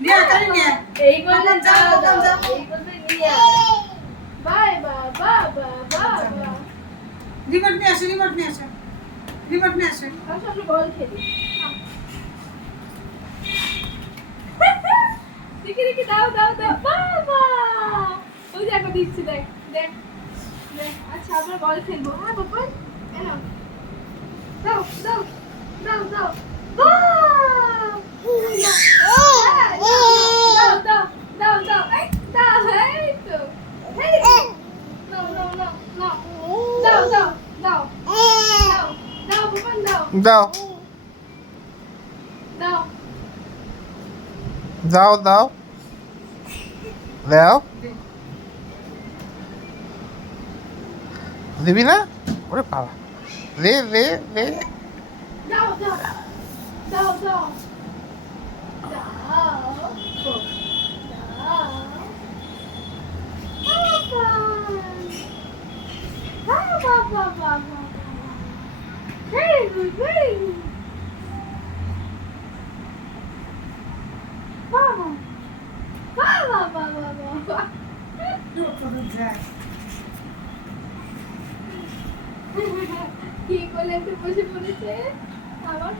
নিয়ে তাই নিয়ে এই করলে যাও এই করলে নিয়ে বাই বাবা বাবা রিমোট নিয়ে আসো রিমোট নিয়ে আসো রিমোট নিয়ে আসো আমরা বল খেলি দেখি দেখি দাও দাও দাও বাবা ওই যে একবার দিচ্ছি দেখ দেখ দেখ আচ্ছা আমরা বল খেলবো হ্যাঁ বাবা এনো দাও দাও দাও দাও দাও দাও দাও দাও এই দাও এই তো এই no no no no দাও দাও দাও দাও দাও বাবা দাও দাও দাও দাও দাও দাও দিবি না ওরে বাবা লে লে লে দাও দাও দাও দাও Very good, very good. Baba. Baba, baba, baba. কি করলে একটু বসে পড়েছে আমার